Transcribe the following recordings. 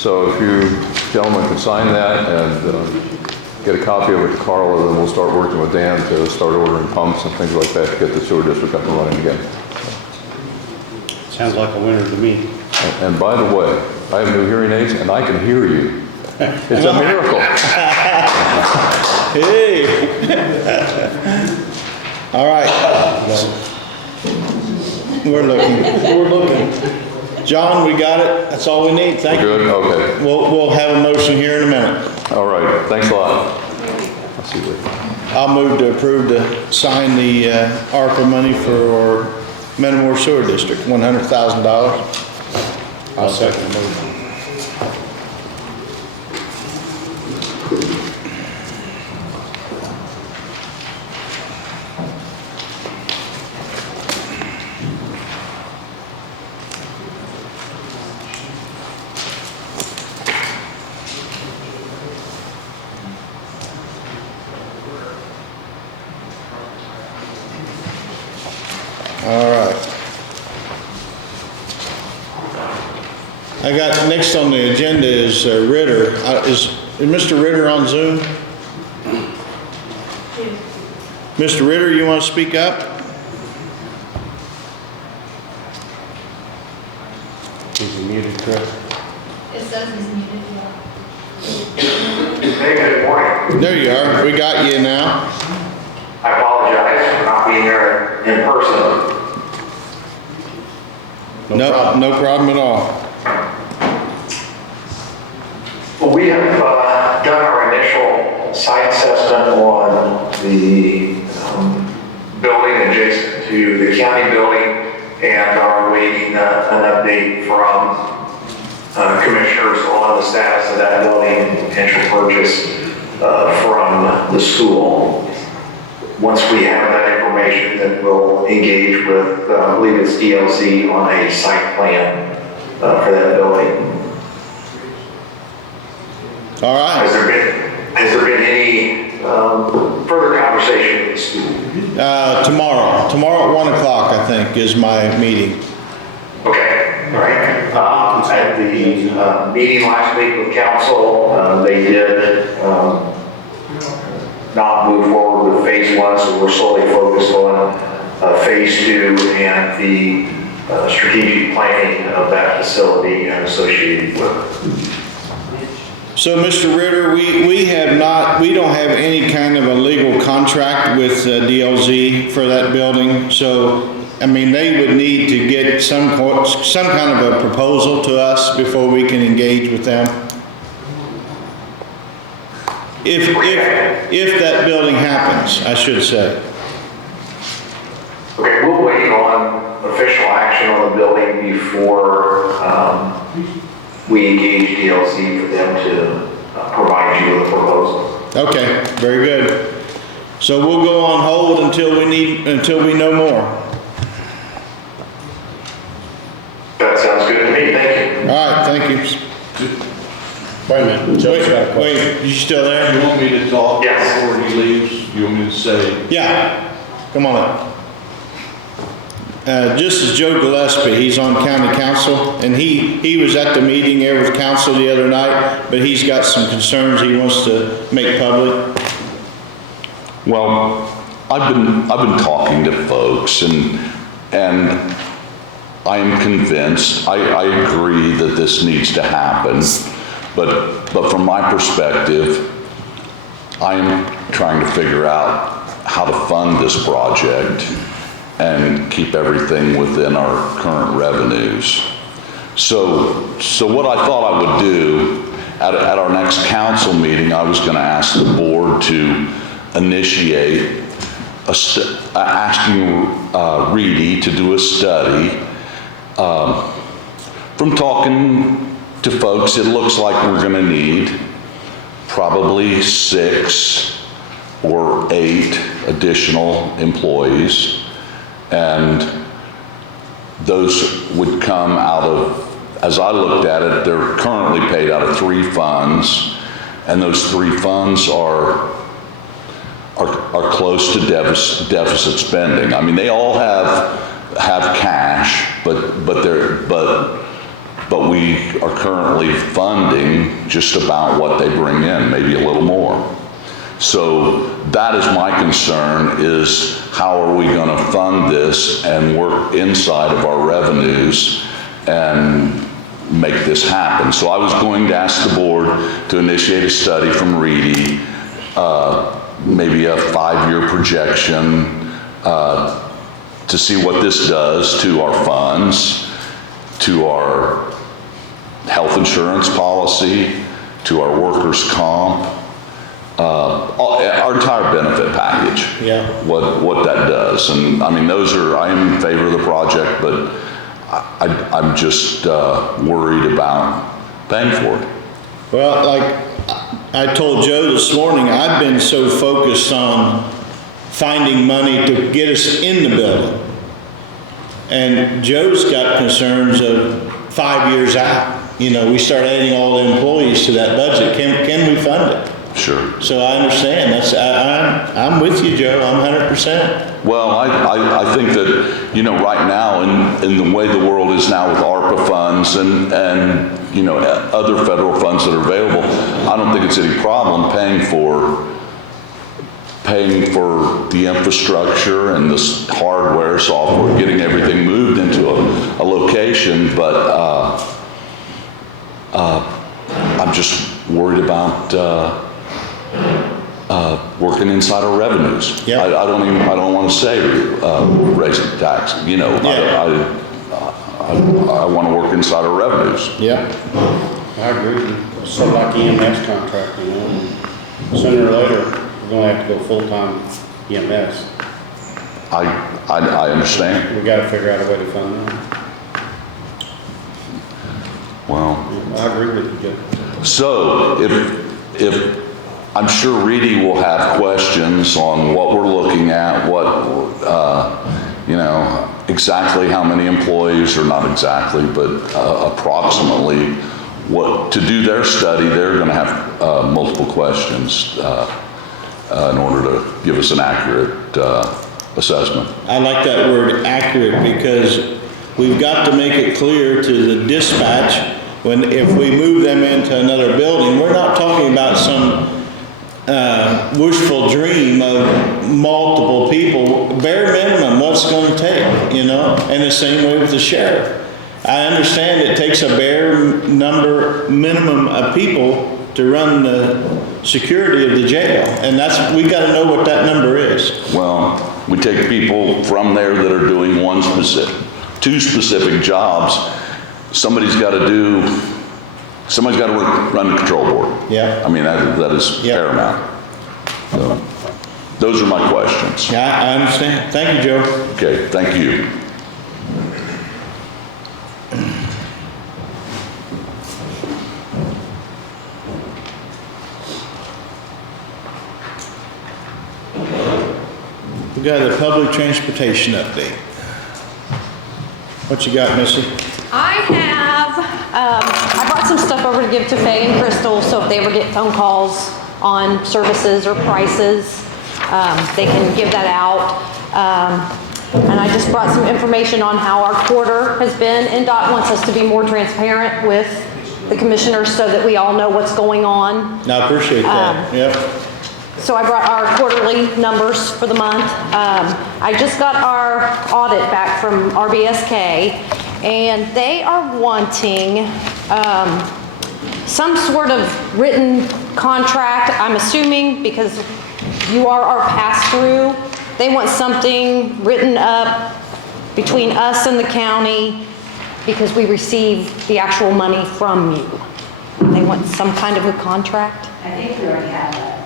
So if you gentlemen can sign that and get a copy of it to Carl, and then we'll start working with Dan to start ordering pumps and things like that to get the sewer district up and running again. Sounds like a winner to me. And by the way, I have new hearing aids and I can hear you. It's a miracle. Hey. All right. We're looking. John, we got it. That's all we need. Thank you. Good, okay. We'll have a motion here in a minute. All right, thanks a lot. I'll see you later. I'll move to approve to sign the ARPA money for Metamora Sewer District, $100,000. I'll second the motion. All right. I got next on the agenda is Ritter. Is Mr. Ritter on Zoom? Mr. Ritter, you want to speak up? He's muted, Chris. It says he's muted, yeah. Hey, good morning. There you are. We got you now. I apologize for not being here in person. No problem at all. Well, we have done our initial site assessment on the building adjacent to the county building and are awaiting an update from commissioners on the status of that building and potential purchase from the school. Once we have that information, then we'll engage with, I believe it's DLC on a site plan for that building. All right. Has there been any further conversation with the school? Tomorrow at 1 o'clock, I think, is my meeting. Okay, all right. At the meeting last week with council, they did not move forward with phase 1, so we're solely focused on phase 2 and the strategic planning of that facility and associated with it. So, Mr. Ritter, we don't have any kind of a legal contract with DLZ for that building. So, I mean, they would need to get some kind of a proposal to us before we can engage with them. If that building happens, I should say. Okay, we'll wait on official action on the building before we engage DLC for them to provide you with a proposal. Okay, very good. So we'll go on hold until we know more. That sounds good to me, thank you. All right, thank you. Wait a minute. Joe's got a question. Wait, you still there? You want me to talk Yes. before he leaves? You want me to say? Yeah, come on up. This is Joe Gillespie. He's on county council, and he was at the meeting there with council the other night, but he's got some concerns he wants to make public. Well, I've been talking to folks, and I am convinced. I agree that this needs to happen, but from my perspective, I am trying to figure out how to fund this project and keep everything within our current revenues. So what I thought I would do at our next council meeting, I was going to ask the board to initiate asking Reedy to do a study. From talking to folks, it looks like we're going to need probably 6 or 8 additional employees. And those would come out of, as I looked at it, they're currently paid out of 3 funds, and those 3 funds are close to deficit spending. I mean, they all have cash, but but we are currently funding just about what they bring in, maybe a little more. So that is my concern, is how are we going to fund this and work inside of our revenues and make this happen. So I was going to ask the board to initiate a study from Reedy, maybe a 5-year projection, to see what this does to our funds, to our health insurance policy, to our workers' comp, our entire benefit package. Yeah. What that does. And I mean, I am in favor of the project, but I'm just worried about paying for it. Well, like I told Joe this morning, I've been so focused on finding money to get us in the building. And Joe's got concerns of 5 years out. You know, we start adding all the employees to that budget. Can we fund it? Sure. So I understand. I'm with you, Joe. I'm 100%. Well, I think that, you know, right now, in the way the world is now with ARPA funds and you know, other federal funds that are available, I don't think it's any problem paying for the infrastructure and this hardware, software, getting everything moved into a location, but I'm just worried about working inside our revenues. Yeah. I don't want to say raising tax. You know, Yeah. I want to work inside our revenues. Yeah. I agree. It's sort of like EMS contract, you know. Sooner or later, we're gonna have to go full-time EMS. I understand. We gotta figure out a way to fund that. Well, I agree with you, Joe. so if I'm sure Reedy will have questions on what we're looking at, you know, exactly how many employees, or not exactly, but approximately to do their study, they're going to have multiple questions in order to give us an accurate assessment. I like that word accurate, because we've got to make it clear to the dispatch if we move them into another building, we're not talking about some wishful dream of multiple people. Bare minimum, what's it going to take, you know? And the same way with the sheriff. I understand it takes a bare minimum of people to run the security of the jail, and we got to know what that number is. Well, we take people from there that are doing two specific jobs. Somebody's got to run the control board. Yeah. I mean, that is paramount. So, those are my questions. Yeah, I understand. Thank you, Joe. Okay, thank you. We got a public transportation update. What you got, Missy? I brought some stuff over to give to Faye and Crystal, so if they ever get phone calls on services or prices, they can give that out. And I just brought some information on how our quarter has been. NDOT wants us to be more transparent with the commissioners so that we all know what's going on. I appreciate that. Yep. So I brought our quarterly numbers for the month. I just got our audit back from RBSK, and they are wanting some sort of written contract. I'm assuming because you are our pass-through, they want something written up between us and the county because we receive the actual money from you. They want some kind of a contract. I think we already have that.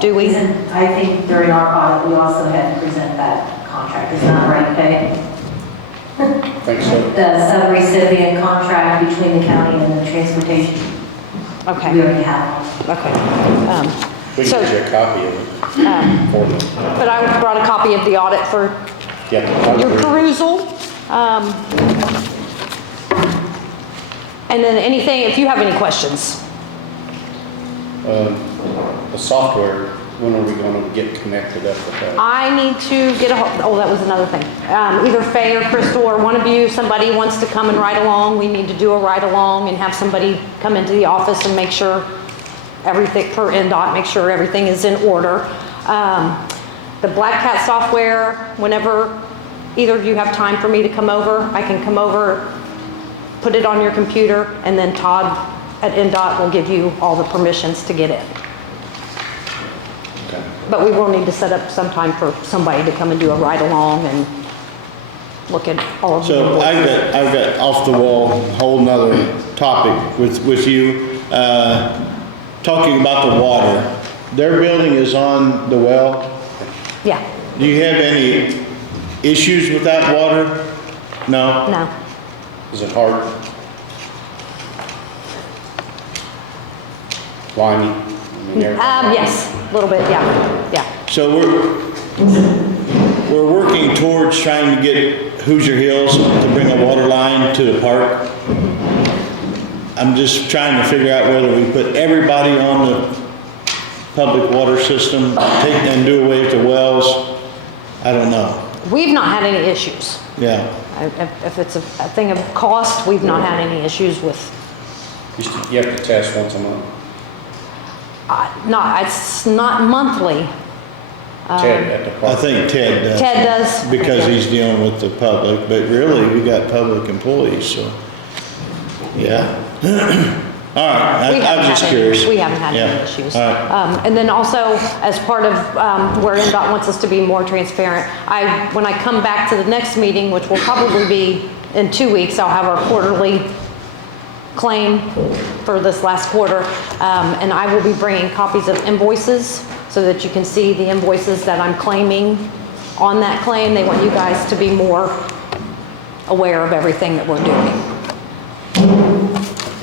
Do we? I think during our audit, we also had to present that contract. Is that right, Peg? I think so. The sub-recipient contract between the county and the transportation. Okay. We already have one. Okay. We can get you a copy of it. For them. But I brought a copy of the audit for Yeah. your perusal. And then anything, if you have any questions. The software, when are we gonna get connected up with that? I need to get that was another thing. Either Faye or Crystal or one of you, somebody wants to come and ride along. We need to do a ride along and have somebody come into the office and make sure everything, per NDOT, make sure everything is in order. The Black Cat software, whenever either of you have time for me to come over, I can come over, put it on your computer, and then Todd at NDOT will give you all the permissions to get in. Okay. But we will need to set up some time for somebody to come and do a ride along and look at all of the So invoices. I've got off the wall, whole nother topic with you, talking about the water. Their building is on the well. Yeah, Do you have any issues with that water? No? no. Is it hard? Slimy? I mean, everything. Yes, a little bit, yeah. So we're working towards trying to get Hoosier Hills to bring a water line to the park. I'm just trying to figure out whether we put everybody on the public water system, take and do away with the wells. I don't know. We've not had any issues. Yeah. If it's a thing of cost, we've not had any issues with, You have to test once a month. it's not monthly. Ted at the I park. think Ted does. Ted does. Because he's dealing with the public, but really, we got public employees, so, yeah. All right, We I'm haven't just had any- curious. We haven't had Yeah. any issues. All right. And then also, as part of where NDOT wants us to be more transparent, when I come back to the next meeting, which will probably be in 2 weeks, I'll have our quarterly claim for this last quarter, and I will be bringing copies of invoices so that you can see the invoices that I'm claiming on that claim. They want you guys to be more aware of everything that we're doing.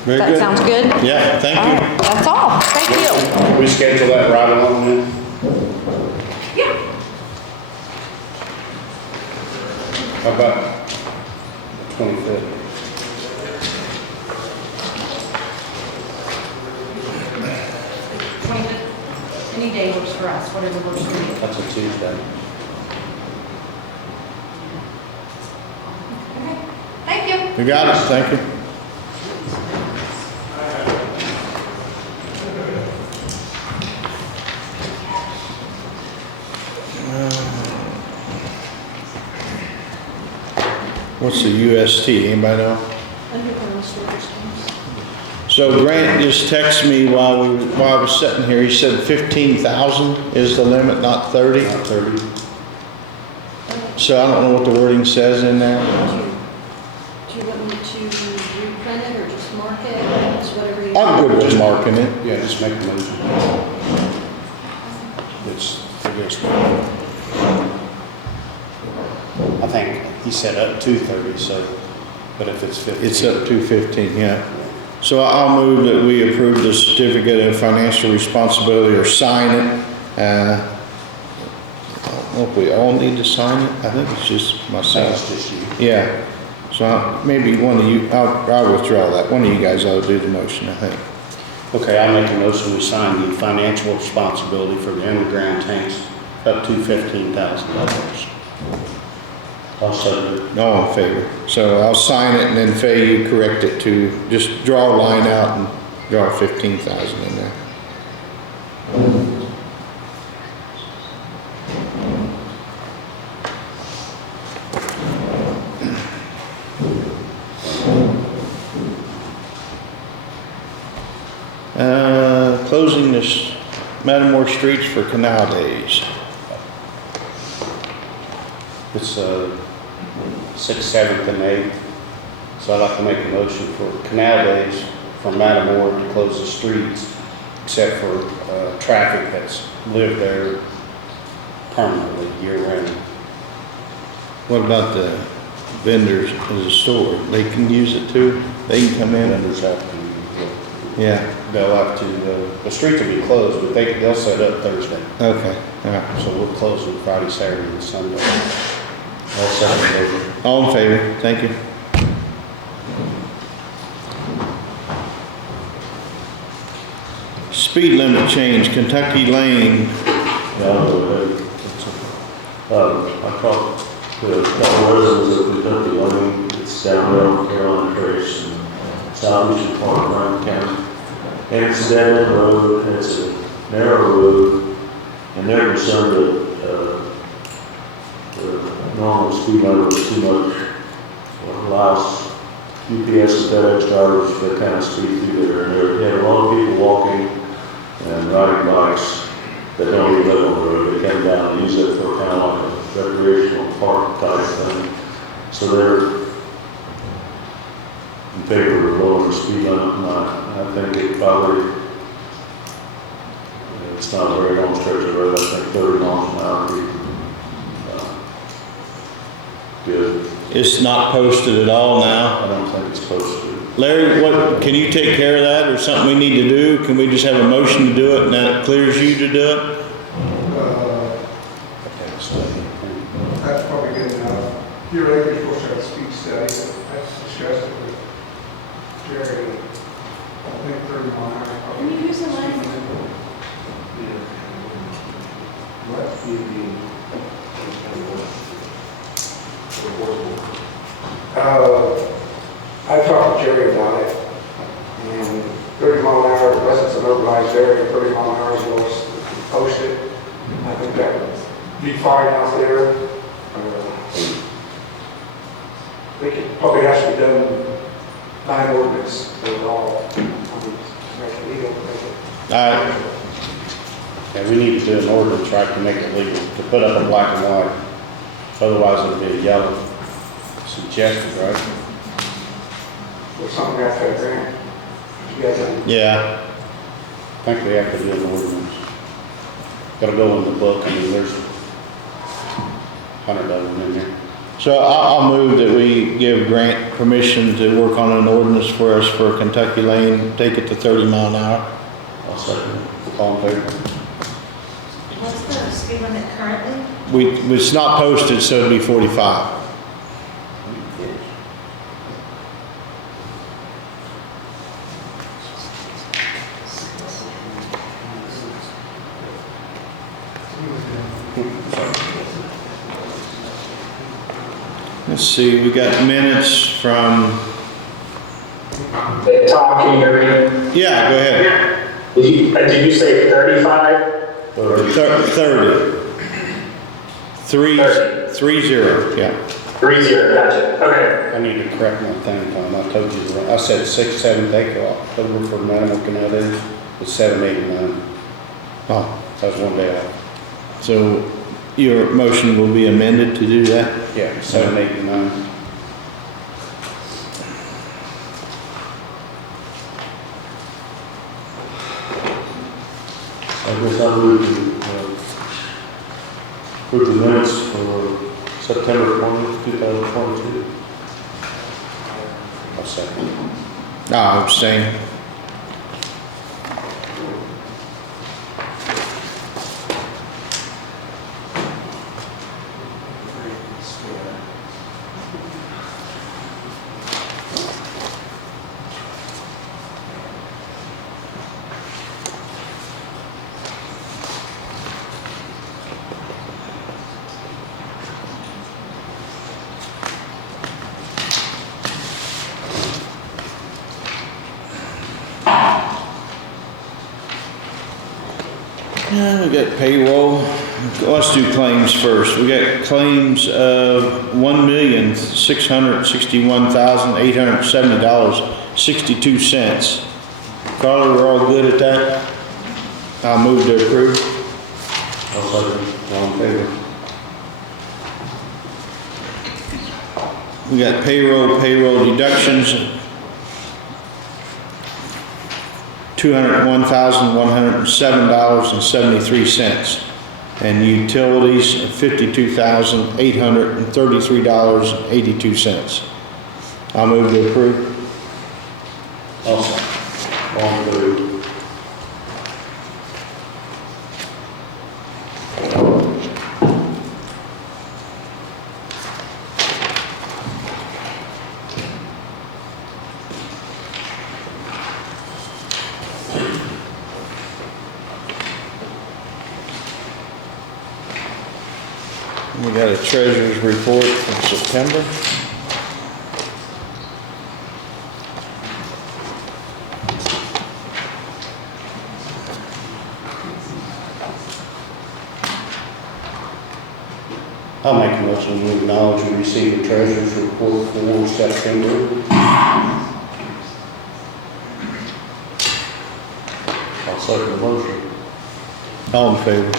Very That good. sounds good? Yeah, thank All you. right, that's all. Thank you. We schedule that right along then? Yeah. How about the 25th? Any day works for us, whatever works for you. That's a Tuesday. Thank you. You got it, thank you. What's the UST, anybody know? So Grant just texted me while I was sitting here, he said 15,000 is the limit, not 30. Not 30. So I don't know what the wording says in there. Do you want me to reprint it or just mark it? It's whatever you. I'm good with marking it. Yeah, just make a motion. It's, I think he said up to 30, so, but if it's 15. It's up to 15, yeah. So I'll move that we approve the certificate of financial responsibility or sign it. I don't know if we all need to sign it. I think it's just Sounds myself. just you. Yeah. So maybe one of you, I'll withdraw that. One of you guys ought to do the motion, I think. Okay, I make a motion we sign the financial responsibility for the underground tanks up to $15,000. I'll second it. All in favor. So I'll sign it and then Faye, you correct it to just draw a line out and draw 15,000 in there. Closing this Metamora streets for canal days. It's 6th, 7th, and 8th. So I'd like to make a motion for canal days from Metamora to close the streets, except for traffic that's lived there permanently year round. What about the vendors in the store? They can use it too? They can come in and, Vendors have to, yeah, they'll have to, the streets will be closed, but they'll set up Thursday. okay, all right. So we'll close on Friday, Saturday, and Sunday. All set up over. All in favor? Thank you. Speed limit change, Kentucky Lane, Yeah, I'll go ahead. I talked to a couple residents of Kentucky Lane, it's down there on Carolina Trace and southeastern part of Franklin County. And it's a dead end road, and it's a narrow road, and they're concerned that, the normal speed limit is too much. It allows UPS and FedEx drivers to kind of speed through there, and they have a lot of people walking and riding bikes that don't even live on the road. They come down and use it for kind of like a recreational park type thing. So they're in favor of lowering the speed limit, and I think it probably, it's not a very long stretch of road. I think 30 miles an hour would be good. It's not posted at all now. I don't think it's posted. Larry, what, can you take care of that, or something we need to do? Can we just have a motion to do it and that clears you to do it? That's probably good enough. Your later, you're supposed to have a speech study, that's discussed it with Jerry. I think 30 mile an hour. Can you use the line? I talked to Jerry about it, and 30 mile an hour, unless it's an urbanized area, 30 mile an hour is what's posted. I think that would be fine out there. I think it probably has to be done by an ordinance or all. I mean, make it legal, make it. All right. Yeah, we need to do an ordinance, right, to make it legal, to put up a black and white. Otherwise it'll be a yellow. Suggested, right? Or something like that, Grant. You guys have Yeah. I think we have to do an ordinance. Gotta go in the book, I mean, there's 100 of them in there. So I'll move that we give Grant permission to work on an ordinance for us for Kentucky Lane, take it to 30 mile an hour. I'll second it. All in favor? What's the speed limit currently? It's not posted, so it'd be 45. Let's see, we got minutes from, Hey, Tom, can you hear me? yeah, go ahead. Did you say 35? 30. 30, yeah. 30, gotcha. Okay. I need to correct my thing, Tom, I told you wrong. I said 6th, 7th, 8th of October for Metamora nowadays. It's 7, 8, and 9. Oh, That was one day off. so your motion will be amended to do that? Yeah, 7, 8, and 9. I guess I move to, approve the minutes for September 20th, 2022. I'll second. I'll abstain. Yeah, we got payroll. Let's do claims first. We got claims of $1,661,870.62. Carla, we're all good at that? I'll move to approve. I'll second. All in favor? We got payroll deductions. $201,107.73, and utilities $52,833.82. I'll move to approve. I'll second. All in favor? We got a treasurer's report from September. I'll make a motion to acknowledge and receive the treasurer's report for September. I'll second the motion. All in favor?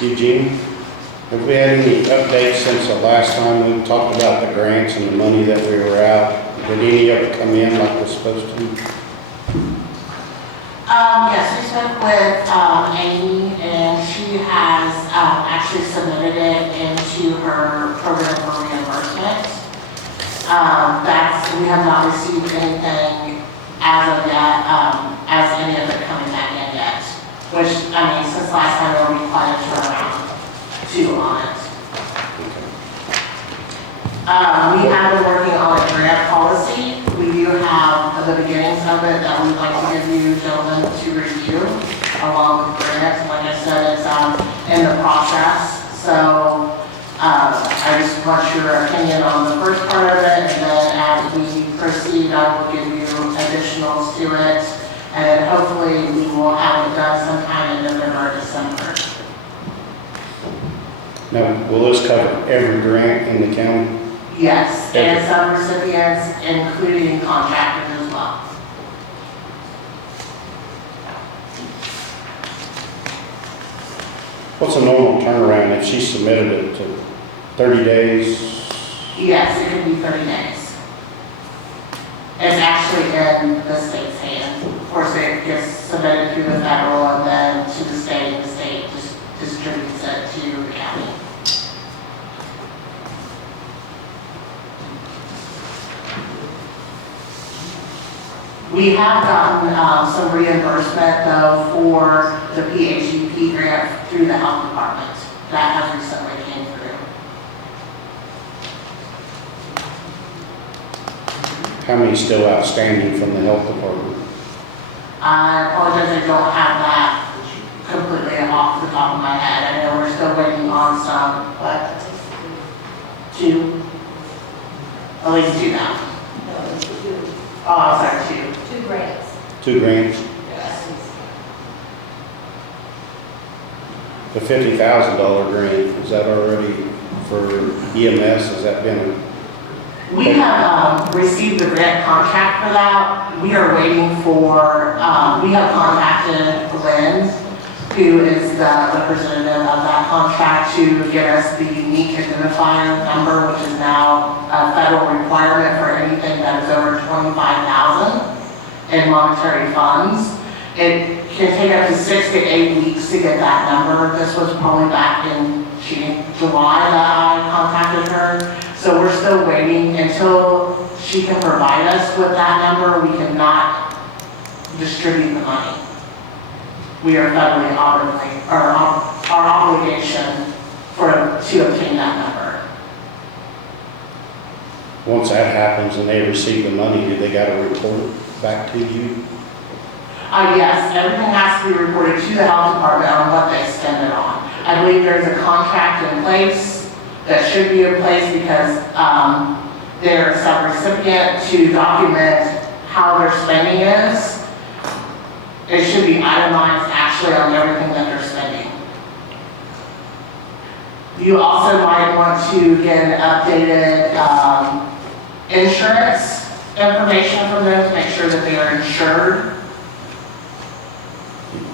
Eugene, have we had any updates since the last time we talked about the grants and the money that we were out? Did any of it come in like we're supposed to? Yes, we spoke with Amy, and she has actually submitted it into her program for reimbursement. We have not received anything as of yet, as any of it coming back in yet. Which, I mean, since last time, it'll be quite a turnaround too on it. We have been working on a grant policy. We do have the beginnings of it that we'd like to give you gentlemen to review along with grants. Like I said, it's in the process. So I just want your opinion on the first part of it, and then as we proceed, I will give you additionals to it. And then hopefully we will have it done sometime in November or December. Now, will this cover every grant in the county? Yes, and some recipients, including contractors as well. What's a normal turnaround if she submitted it to 30 days? Yes, it can be 30 days. It's actually in the state's hand. Of course, it gets submitted through the federal and then to the state, and the state just distributes it to the county. We have gotten some reimbursement though for the PHEP grant through the health department. That has recently came through. How many still outstanding from the health department? I apologize, I don't have that completely off the top of my head. I know we're still waiting on some, but 2, at least 2 now. Oh, I'm sorry, 2. 2 grants. 2 grants? Yes. The $50,000 grant, is that already for EMS? Has that been We have received the grant contract for that. We are waiting for, we have contacted Lynn, who is the representative of that contract, to get us the unique identifier number, which is now a federal requirement for anything that is over $25,000 in monetary funds. It can take up to 6 to 8 weeks to get that number. This was probably back in July that I contacted her. So we're still waiting until she can provide us with that number. We cannot distribute the money. We are federally obligated, our obligation to obtain that number. Once that happens and they receive the money, do they got to report it back to you? Yes, everything has to be reported to the health department on what they spend it on. I believe there's a contract in place that should be in place because they're a subrecipient to document how their spending is. It should be itemized actually on everything that they're spending. You also might want to get an updated insurance information from them to make sure that they are insured.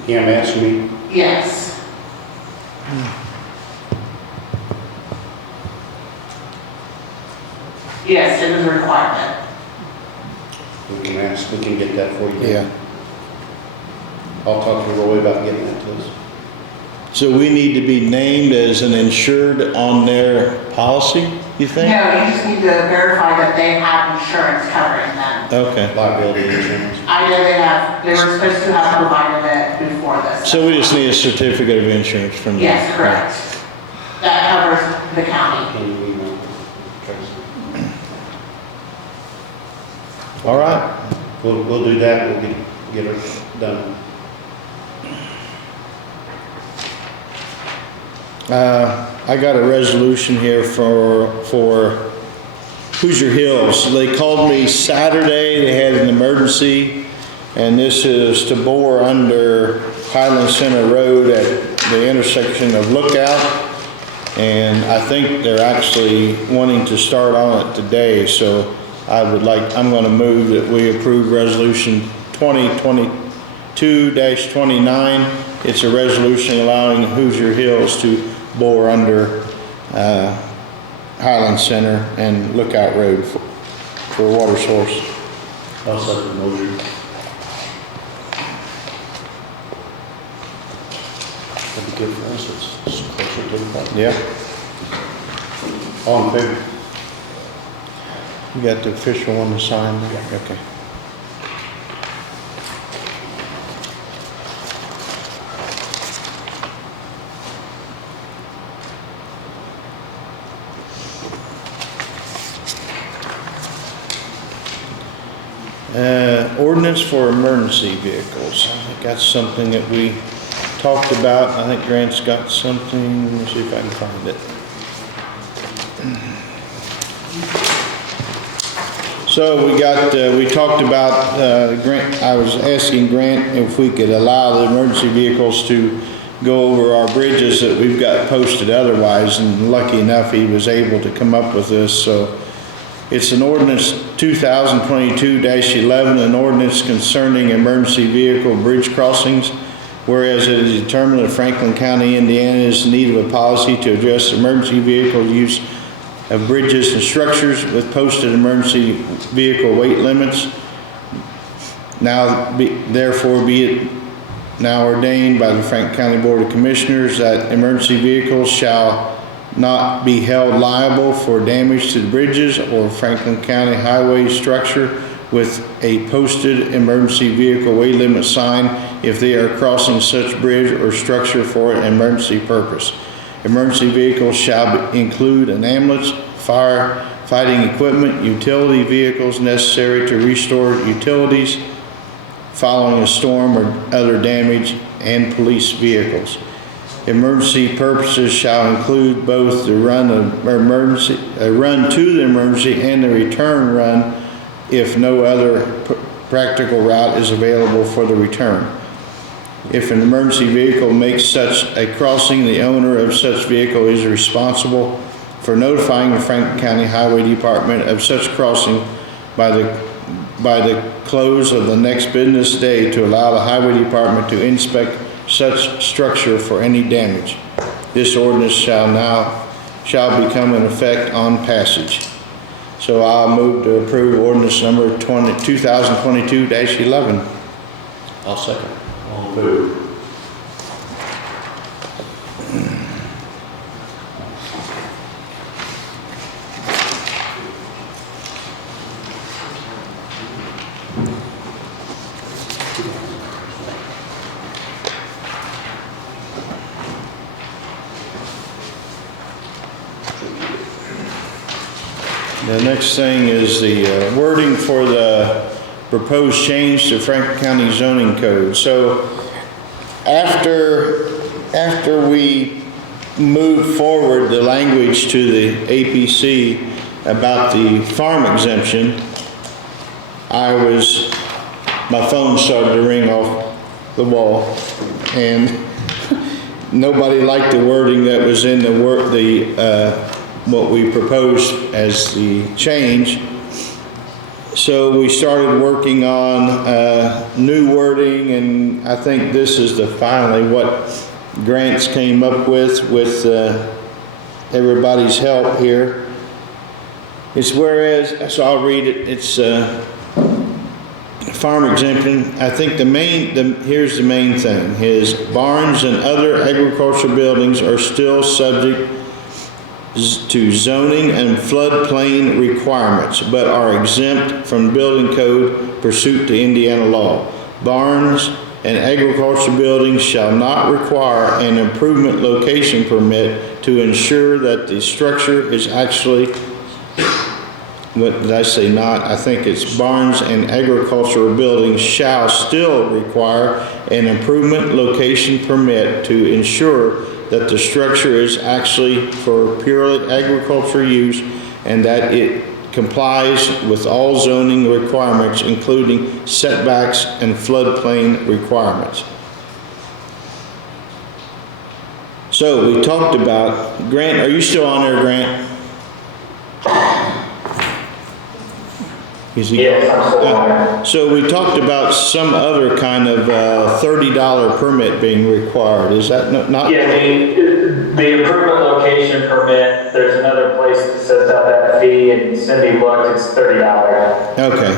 EMS, you mean? Yes. Yes, it is a requirement. We can get that for you. Yeah. I'll talk to Roy about getting that to us. So we need to be named as an insured on their policy, you think? No, you just need to verify that they have insurance covering them. Okay. Liability insurance. I know they were supposed to have provided it before this. So we just need a certificate of insurance from them? Yes, correct. That covers the county. Can you email Tracy? All right. We'll do that, we'll get it done. I got a resolution here for Hoosier Hills. They called me Saturday, they had an emergency, and this is to bore under Highland Center Road at the intersection of Lookout. And I think they're actually wanting to start on it today, so I'm gonna move that we approve resolution 2022-29. It's a resolution allowing Hoosier Hills to bore under Highland Center and Lookout Road for a water source. I'll second the motion. That'd be good for us, it's closer to the point. Yeah, All in favor? you got the official one to sign there? Okay. Ordinance for emergency vehicles. I think that's something that we talked about. I think Grant's got something. Let me see if I can find it. So we talked about, Grant, I was asking Grant if we could allow the emergency vehicles to go over our bridges that we've got posted otherwise, and lucky enough he was able to come up with this. So it's an ordinance 2022-11, an ordinance concerning emergency vehicle bridge crossings. Whereas it is determined that Franklin County, Indiana is in need of a policy to address emergency vehicle use of bridges and structures with posted emergency vehicle weight limits. Therefore be it now ordained by the Franklin County Board of Commissioners that emergency vehicles shall not be held liable for damage to the bridges or Franklin County highway structure with a posted emergency vehicle weight limit sign if they are crossing such bridge or structure for an emergency purpose. Emergency vehicles shall include an ambulance, fire fighting equipment, utility vehicles necessary to restore utilities following a storm or other damage, and police vehicles. Emergency purposes shall include both the run to the emergency and the return run if no other practical route is available for the return. If an emergency vehicle makes such a crossing, the owner of such vehicle is responsible for notifying the Franklin County Highway Department of such crossing by the close of the next business day to allow the Highway Department to inspect such structure for any damage. This ordinance shall become in effect on passage. So I'll move to approve ordinance number 2022-11. I'll second. All in favor? The next thing is the wording for the proposed change to Franklin County zoning code. So after we moved forward the language to the APC about the farm exemption, my phone started to ring off the wall, and nobody liked the wording that was in what we proposed as the change. So we started working on new wording, and I think this is finally what Grants came up with everybody's help here. It's whereas, so I'll read it, it's farm exemption. I think here's the main thing, is barns and other agricultural buildings are still subject to zoning and floodplain requirements, but are exempt from building code pursuant to Indiana law. Barns and agricultural buildings shall not require an improvement location permit to ensure that the structure is actually what did I say not? I think it's barns and agricultural buildings shall still require an improvement location permit to ensure that the structure is actually for purely agricultural use and that it complies with all zoning requirements, including setbacks and floodplain requirements. So we talked about, Grant, are you still on there, Grant? Is he? Yes, I'm still on there. So we talked about some other kind of $30 permit being required. Is that not? Yeah, the improvement location permit, there's another place that sets out that fee, and Cindy looked, it's $30. Okay.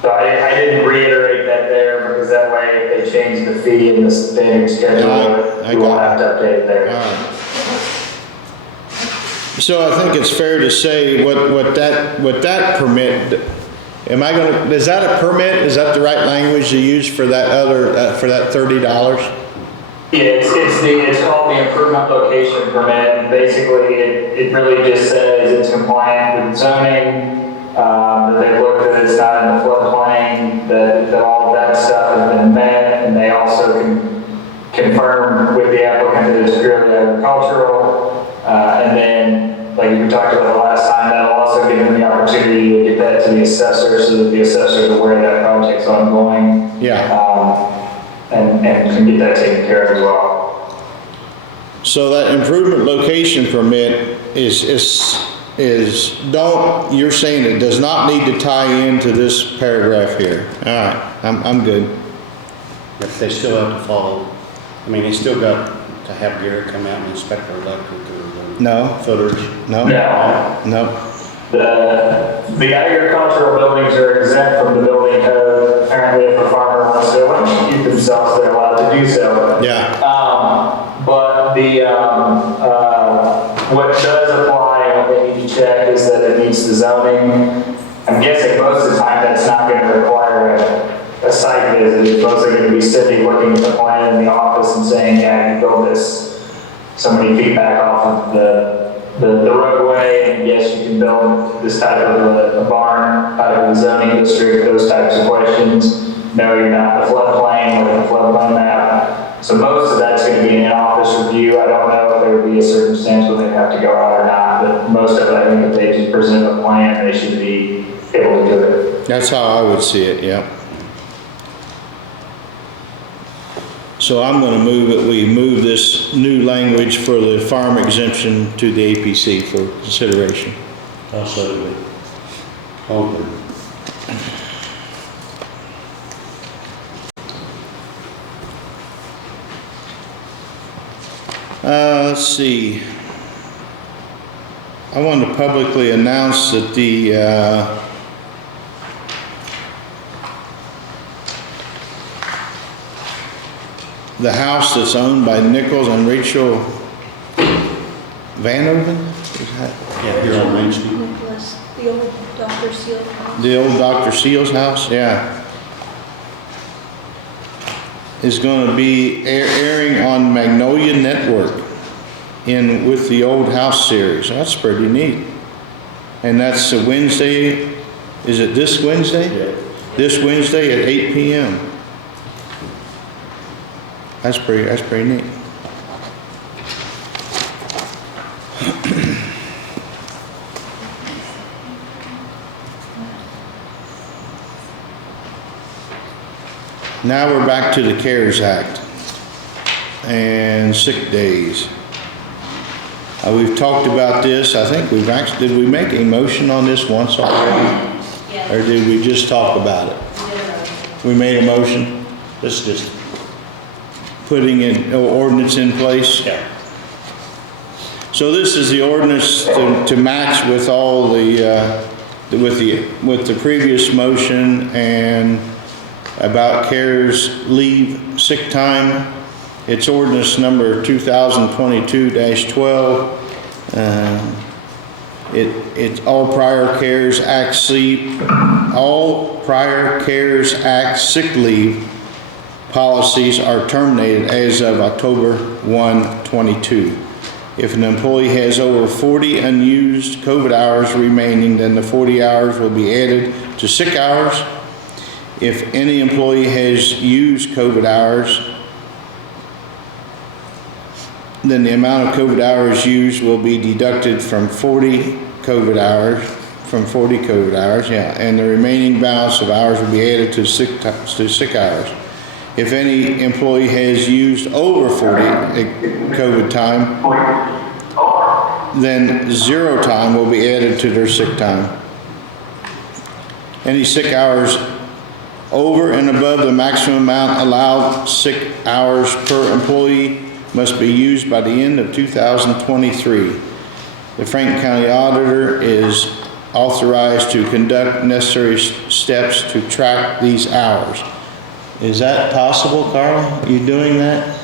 So I didn't reiterate that there, because that way if they change the fee in the standing schedule, I we won't got have to update it there. All right. So I think it's fair to say what that permit, is that a permit? Is that the right language to use for that other, for that $30? Yeah, it's called the improvement location permit, and basically it really just says it's compliant with zoning, that they looked at it's not in the floodplain, that all of that stuff has been met, and they also can confirm with the applicant that it's purely agricultural, and then, like we talked about the last time, that'll also give them the opportunity to get that to the assessor, so that the assessor's aware that project's ongoing. Yeah. And can get that taken care of as well. So that improvement location permit you're saying it does not need to tie into this paragraph here. All right, I'm good. But they still have to follow, I mean, they still got to have Garrett come out and inspect their electric or No. footage. No? No. No. The agricultural buildings are exempt from the building code. Apparently, if a farmer wants to keep themselves, they're allowed to do so. Yeah. But what does apply and what they need to check is that it meets the zoning. I'm guessing most of the time that's not going to require a site visit. It's mostly going to be Cindy looking at the plan in the office and saying, yeah, you build this so many feet back off of the roadway, and yes, you can build this type of a barn out of the zoning district, those types of questions. No, you're not in the floodplain, or the floodplain map. So most of that's going to be an in-office review. I don't know if there would be a circumstance where they have to go out or not, but most of it, I think if they just present a plan, they should be able to do it. That's how I would see it, yeah. So I'm going to move that we move this new language for the farm exemption to the APC for consideration. I'll second it. Okay. Let's see. I want to publicly announce that the house that's owned by Nichols and Rachel Vanoven? Yeah, here on Main Street. Nicholas, the old Dr. Seal house. The old Dr. Seals house, yeah. Is going to be airing on Magnolia Network with the Old House series. That's pretty neat. And that's a Wednesday, is it this Wednesday? Yeah. This Wednesday at 8 p.m. That's pretty neat. Now we're back to the CARES Act and sick days. We've talked about this. I think did we make a motion on this once already? Yes. Or did we just talk about it? We made a motion? This is just, Putting an ordinance in place? yeah. So this is the ordinance to match with all with the previous motion and about CARES leave sick time. It's ordinance number 2022-12. It's all prior CARES Act sick leave policies are terminated as of October 1, 22. If an employee has over 40 unused COVID hours remaining, then the 40 hours will be added to sick hours. If any employee has used COVID hours, then the amount of COVID hours used will be deducted from 40 COVID hours, and the remaining balance of hours will be added to sick hours. If any employee has used over 40 COVID time, then 0 time will be added to their sick time. Any sick hours over and above the maximum amount allowed sick hours per employee must be used by the end of 2023. The Franklin County Auditor is authorized to conduct necessary steps to track these hours. Is that possible, Carla? You doing that?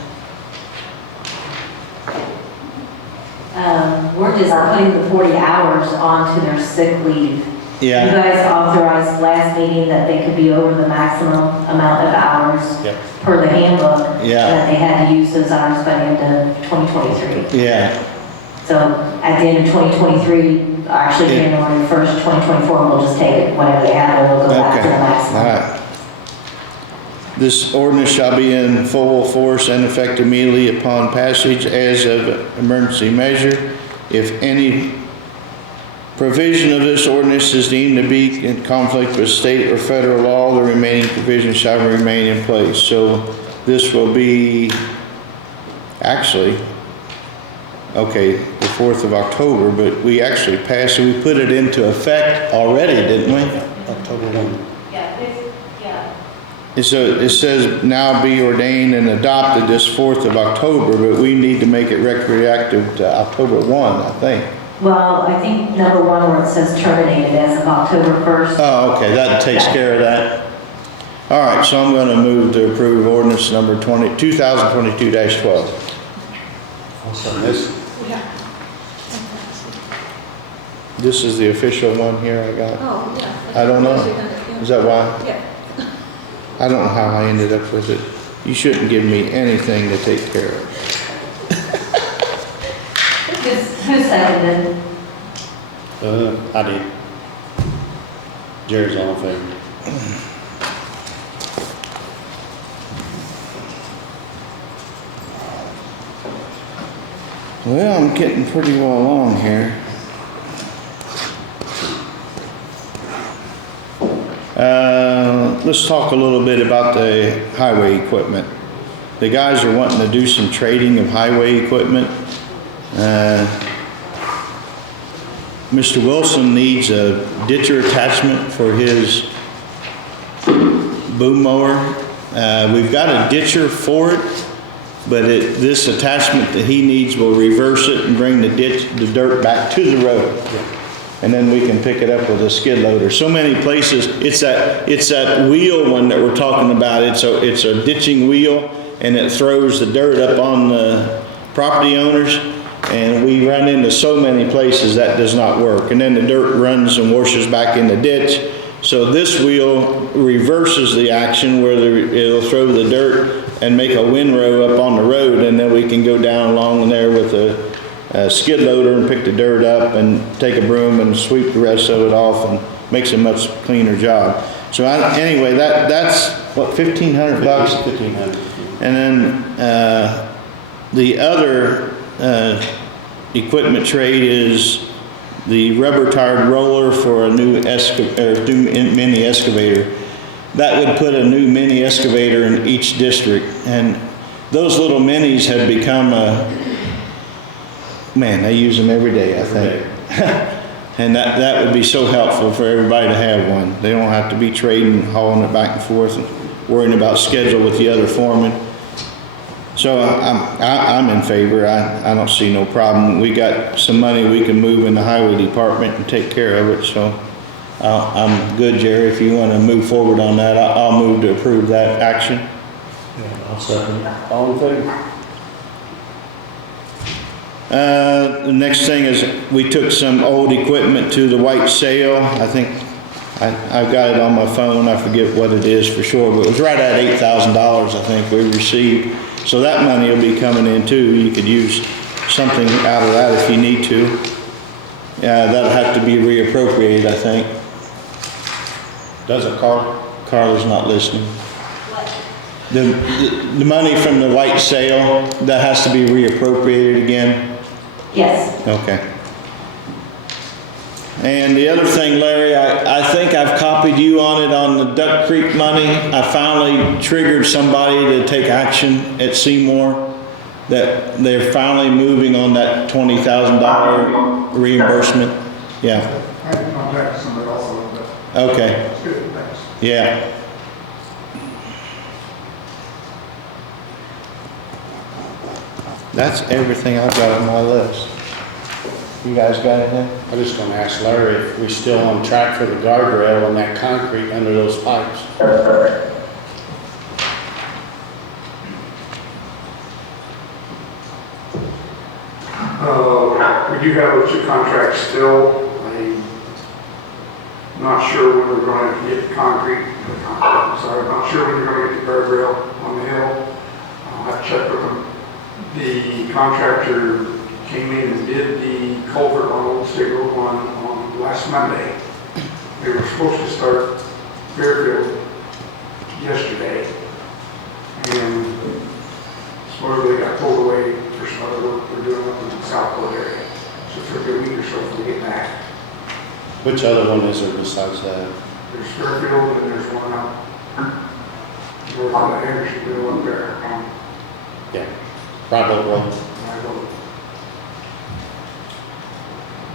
We're just putting the 40 hours onto their sick leave. Yeah. You guys authorized last meeting that they could be over the maximum amount of hours Yep. per the handbook. Yeah. That they had to use those hours by the end of 2023. Yeah. So at the end of 2023, actually Yeah. January 1st, 2024, we'll just take it whenever they have it, we'll go back to the All maximum. right. This ordinance shall be in full force and effect immediately upon passage as of emergency measure. If any provision of this ordinance is deemed to be in conflict with state or federal law, the remaining provisions shall remain in place. So this will be actually, okay, the 4th of October, but we actually passed, we put it into effect already, didn't we? October 1. So it says now be ordained and adopted this 4th of October, but we need to make it retroactive to October 1, I think. Well, I think number 1 where it says terminated as of October 1st. Oh, okay, that takes care of that. All right, so I'm going to move to approve ordinance number 2022-12. I'll send this. This is the official one here I got. Oh, yeah. I don't know. Is that why? Yeah. I don't know how I ended up with it. You shouldn't give me anything to take care of. Who seconded? I did. Jerry's all in favor. Well, I'm getting pretty well along here. Let's talk a little bit about the highway equipment. The guys are wanting to do some trading of highway equipment. Mr. Wilson needs a ditcher attachment for his boom mower. We've got a ditcher for it, but this attachment that he needs will reverse it and bring the dirt back to the road. And then we can pick it up with a skid loader. So many places, it's that wheel one that we're talking about. It's a ditching wheel, and it throws the dirt up on the property owners. And we run into so many places that does not work. And then the dirt runs and washes back in the ditch. So this wheel reverses the action where it'll throw the dirt and make a windrow up on the road, and then we can go down along there with a skid loader and pick the dirt up and take a broom and sweep the rest of it off, and makes a much cleaner job. So anyway, that's what, $1,500 bucks? $1,500. And then the other equipment trade is the rubber tired roller for a new mini excavator. That would put a new mini excavator in each district, and those little minis have become man, they use them every day, I think. And that would be so helpful for everybody to have one. They don't have to be trading, hauling it back and forth, and worrying about schedule with the other foreman. So I'm in favor. I don't see no problem. We got some money we can move in the highway department and take care of it. So I'm good, Jerry. If you want to move forward on that, I'll move to approve that action. Yeah, I'll second. All in favor? The next thing is we took some old equipment to the white sale. I think I've got it on my phone. I forget what it is for sure, but it was right at $8,000 I think we received. So that money will be coming in too. You could use something out of that if you need to. Yeah, that'll have to be reappropriated, I think. Does it, Carl? Carla's not listening. The money from the white sale, that has to be reappropriated again? Yes. Okay. And the other thing, Larry, I think I've copied you on it on the Duck Creek money. I finally triggered somebody to take action at Seymour, that they're finally moving on that $20,000 reimbursement. Yeah. I can contact somebody also, but Okay. it's good, thanks. Yeah. That's everything I've got on my list. You guys got anything? I'm just gonna ask Larry if we're still on track for the guardrail and that concrete under those pipes. We do have those two contracts still. I'm not sure when we're going to get the concrete. I'm sorry, I'm not sure when we're going to get the guardrail on the hill. I'll have to check with them. The contractor came in and did the culvert on Old State Road 1 on last Monday. They were supposed to start Fairfield yesterday, and supposedly got pulled away for some other work they're doing up in the Southwood area. So it took a week or so to get back. Which other one is there besides that? There's Fairfield and there's one up north of the Andersonville up there. Yeah, Private Road.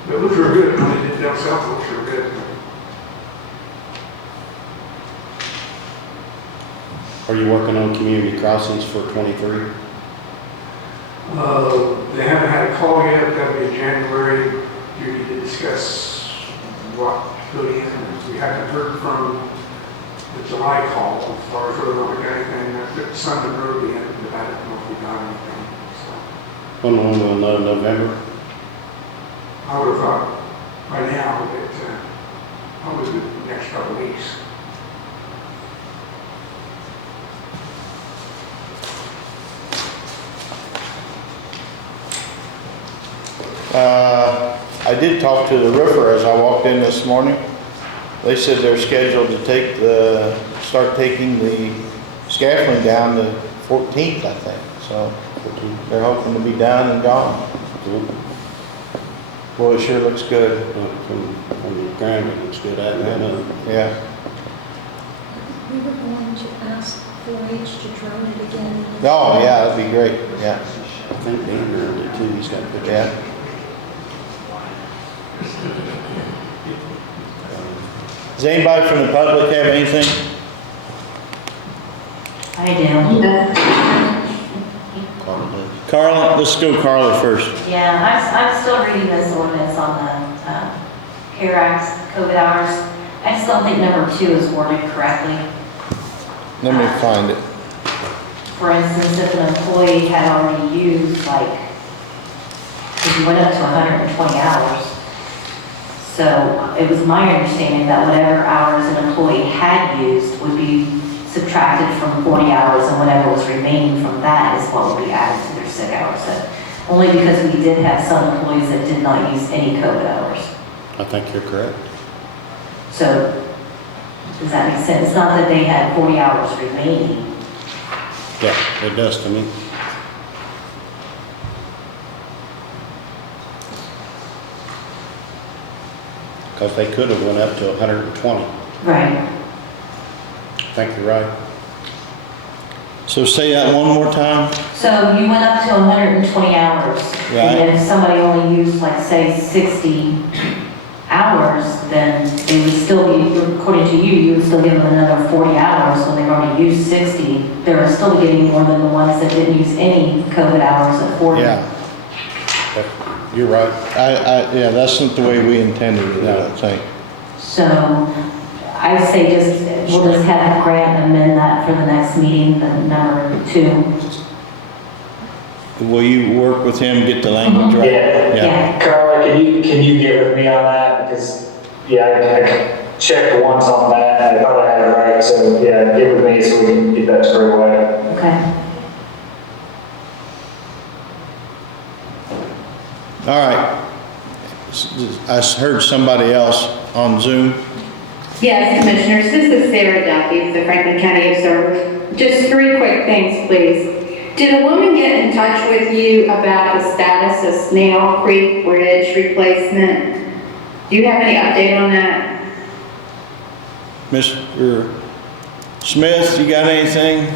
It looks real good. When they did down south, it looks real good. Are you working on community crossings for 23? They haven't had a call yet. That'll be in January. You need to discuss what to put in. We haven't heard from the July call as far as whether or not we got anything. I put Sunday Road in, but I don't know if we got anything. So When will we know? November? I would have thought by now that probably the next couple of weeks. I did talk to the roofer as I walked in this morning. They said they're scheduled to start taking the scaffolding down the 14th, I think. So they're hoping to be done and gone. Boy, it sure looks good. From the ground, it looks good. I haven't done Yeah. We were going to ask 4-H to drone it again. Oh, yeah, that'd be great. Yeah. I think Dan did it too. He's got pictures. Yeah. Does anybody from the public have anything? I do. Carl did. Carla, let's go Carla first. Yeah, I'm still reading this ordinance on the CARE Act COVID hours. I just don't think number 2 is worded correctly. Let me find it. For instance, if an employee had already used, if you went up to 120 hours, so it was my understanding that whatever hours an employee had used would be subtracted from 40 hours, and whatever was remaining from that is what would be added to their sick hours. So, only because we did have some employees that did not use any COVID hours. I think you're correct. So, does that make sense? It's not that they had 40 hours remaining. Yeah, it does to me. Because they could have went up to 120. Right. I think you're right. So say that one more time. So you went up to 120 hours. Right. And if somebody only used, say, 60 hours, then they would still be, according to you, you would still give them another 40 hours when they've already used 60. They're still getting more than the ones that didn't use any COVID hours at 40. Yeah. You're right. Yeah, that's not the way we intended it, I don't think. So I say we'll just have Grant amend that for the next meeting, the number 2. Will you work with him, get the language right? Yeah. Carla, can you get with me on that? Because, I checked once on that, and I thought I had it right, so, get with me so we can get that squared away. Okay. All right. I heard somebody else on Zoom. Yes, Commissioners, this is Sarah Duffy, the Franklin County Observer. Just 3 quick things, please. Did a woman get in touch with you about the status of Snail Creek Bridge replacement? Do you have any update on that? Mr. Smith, you got anything?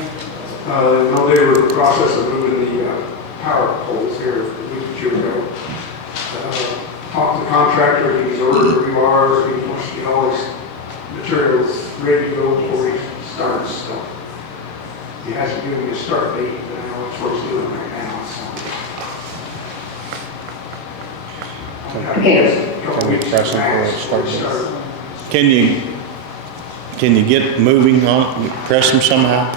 No, they were in the process of moving the power poles here a week or 2 ago. Talked to the contractor, he's ordered the rebars, he wants to get all his materials ready to go before he starts. So he hasn't given me a start date, but I know that's what he's doing right now. So. Okay. Can we press on for a start? Can you get moving on, press them somehow?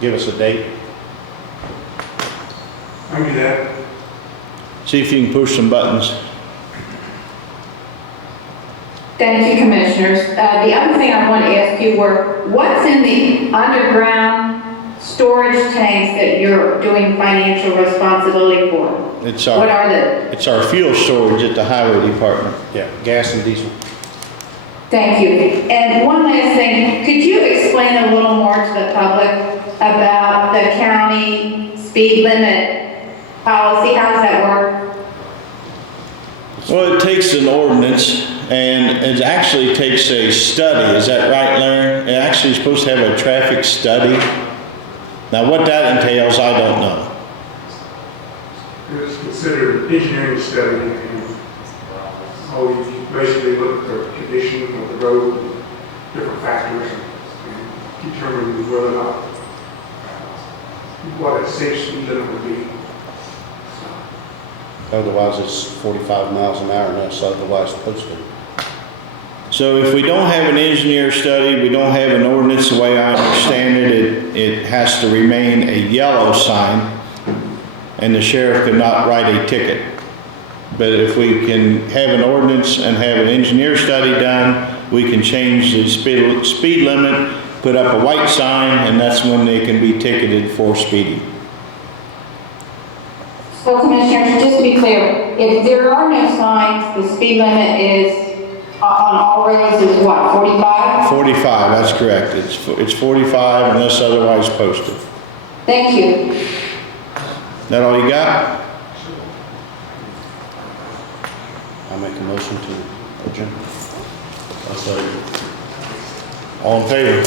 Give us a date. I can do that. See if you can push some buttons. Thank you, Commissioners. The other thing I want to ask you were, what's in the underground storage tanks that you're doing financial responsibility for? What are they? It's our fuel storage at the highway department. Yeah, gas and diesel. Thank you. And one last thing, could you explain a little more to the public about the county speed limit policy? How does that work? Well, it takes an ordinance and it actually takes a study. Is that right, Larry? It actually is supposed to have a traffic study. Now, what that entails, I don't know. It was considered engineering study, and you basically look at the condition of the road, and different factors, and determine whether or not what a safe speed limit would be. Otherwise, it's 45 miles an hour, and that's otherwise posted. So if we don't have an engineer study, we don't have an ordinance, the way I understand it, it has to remain a yellow sign, and the sheriff cannot write a ticket. But if we can have an ordinance and have an engineer study done, we can change the speed limit, put up a white sign, and that's when they can be ticketed for speeding. So Commissioners, just to be clear, if there are no signs, the speed limit is on all roads is what, 45? 45, that's correct. It's 45 unless otherwise posted. Thank you. That all you got? I make a motion to adjourn. I'll say. All in favor?